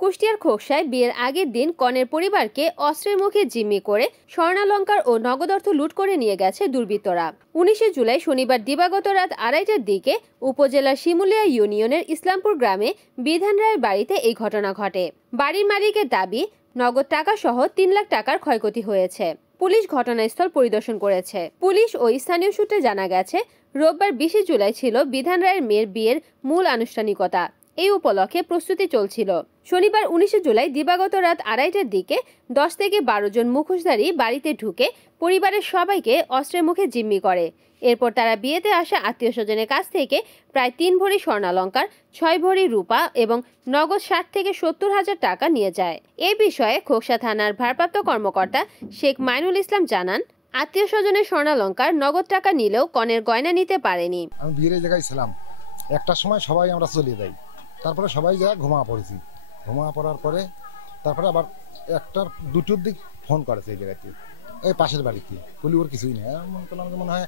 কুষ্টিয়ার খোকসায় বিয়ের আগের দিন কনের পরিবারকে অস্ত্রের মুখে জিম্মি করে স্বর্ণালংকার ও নগদ অর্থ লুট করে নিয়ে গেছে দুর্বৃত্তরা। 19 জুলাই শনিবার দিবাগত রাত 2:30টার দিকে উপজেলার শিমুলিয়া ইউনিয়নের ইসলামপুর গ্রামে বিধান রায়ের বাড়িতে এই ঘটনা ঘটে। বাড়ির মালিকের দাবি, নগদ টাকা সহ 3 লাখ টাকার ক্ষয়ক্ষতি হয়েছে। পুলিশ ঘটনাস্থল পরিদর্শন করেছে। পুলিশ ও স্থানীয় সূত্রে জানা গেছে, রোববার 20 জুলাই ছিল বিধান রায়ের মেয়ের বিয়ের মূল আনুষ্ঠানিকতা। এই উপলক্ষে প্রস্তুতি চলছিল। শনিবার 19 জুলাই দিবাগত রাত 2:30টার দিকে 10 থেকে 12 জন মুখোশধারী বাড়িতে ঢুকে পরিবারের সবাইকে অস্ত্রের মুখে জিম্মি করে। এরপর তারা বিয়েতে আসা আত্মীয় স্বজনের কাছ থেকে প্রায় 3 ভরি স্বর্ণালংকার, 6 ভরি রূপা এবং নগদ 60 থেকে 70 হাজার টাকা নিয়ে যায়। এই বিষয়ে খোকসা থানার ভারপ্রাপ্ত কর্মকর্তা শেখ মাইনুল ইসলাম জানান, আত্মীয় স্বজনের স্বর্ণালংকার, নগদ টাকা নিলেও কনের গয়না নিতে পারেনি। আমি বিয়ের জায়গায় ছিলাম, একটার সময় সবাই আমরা চলে যাই। তারপরে সবাই যা ঘুমা পড়েছি। ঘুমা পড়ার পরে তারপরে আবার 1-2টোর দিক ফোন করেছে এই জায়গাতে, এই পাশের বাড়িতে। বলি ওর কিছুই নেই, মনে করলাম যে মনে হয়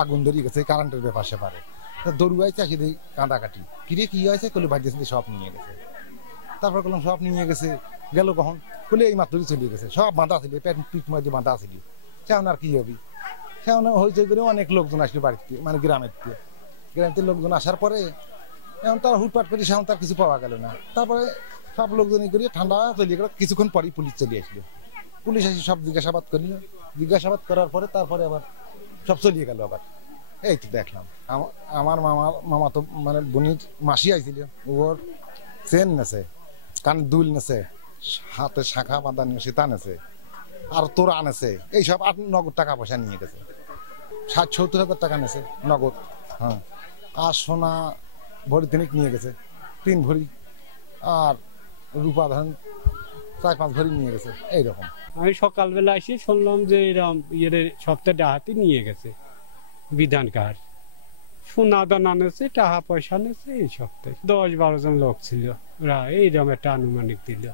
আগুন ধরিয়ে গেছে, কারেন্টের ব্যাপার সেপারে। দৌড়ুয়াই চাষি দিই কাঁদাকাটি, কিরে কি হয়েছে? কলি বাড়িতে সব নিয়ে গেছে। তারপর করলাম সব নিয়ে গেছে, গেল কখন? বলে এই মাত্রই চলে গেছে, সব বাঁধা ছিল, পেট পিঠ মাঝে বাঁধা ছিল। সেমন আর কি হবি, সেমন হয়েছে করে অনেক লোকজন আসলো বাড়িতে, মানে গ্রামের লোকজন আসার পরে এখন তার হুটপাট করে সেমন তার কিছু পাওয়া গেল না। তারপরে সব লোকজনই করিয়ে ঠান্ডা চলিয়ে গেল। কিছুক্ষণ পরেই পুলিশ চলে আসলো। পুলিশ এসে সব জিজ্ঞাসাবাদ করল। জিজ্ঞাসাবাদ করার পরে তারপরে আবার সব চলিয়ে গেল। আবার এই তো দেখলাম আমার মামা তো মানে বোনের মাসি আইছিল, ওর চেন নেছে, কানে দুল নেছে, হাতে শাখা বাঁধা নিয়ে তা নেছে, আর তোরা আনেছে, এইসব নগদ টাকা পয়সা নিয়ে গেছে। 60-70 হাজার টাকা নেছে নগদ। হ্যাঁ, আর সোনা ভরি তিনিক নিয়ে গেছে, 3 ভরি, আর রূপা ধরেন 4-5 ভরি নিয়ে গেছে। এইরকম আমি সকালবেলা এসে শুনলাম যে এরকম সপ্তাহে ডাহাতি নিয়ে গেছে। বিধানকার সোনা দানা নেছে, টাকা পয়সা নেছে। এই সপ্তাহে 10-12 জন লোক ছিল, ওরা এইরকম একটা আনুমানিক দিল,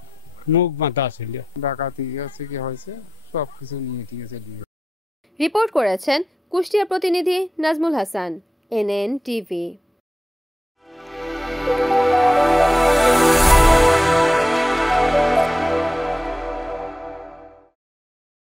মুখ বাঁধা ছিল। ডাকাতি গেছে, কি হয়েছে সবকিছু নিয়ে গেছে। রিপোর্ট করেছেন কুষ্টিয়া প্রতিনিধি নাজমুল হাসান, NN TV।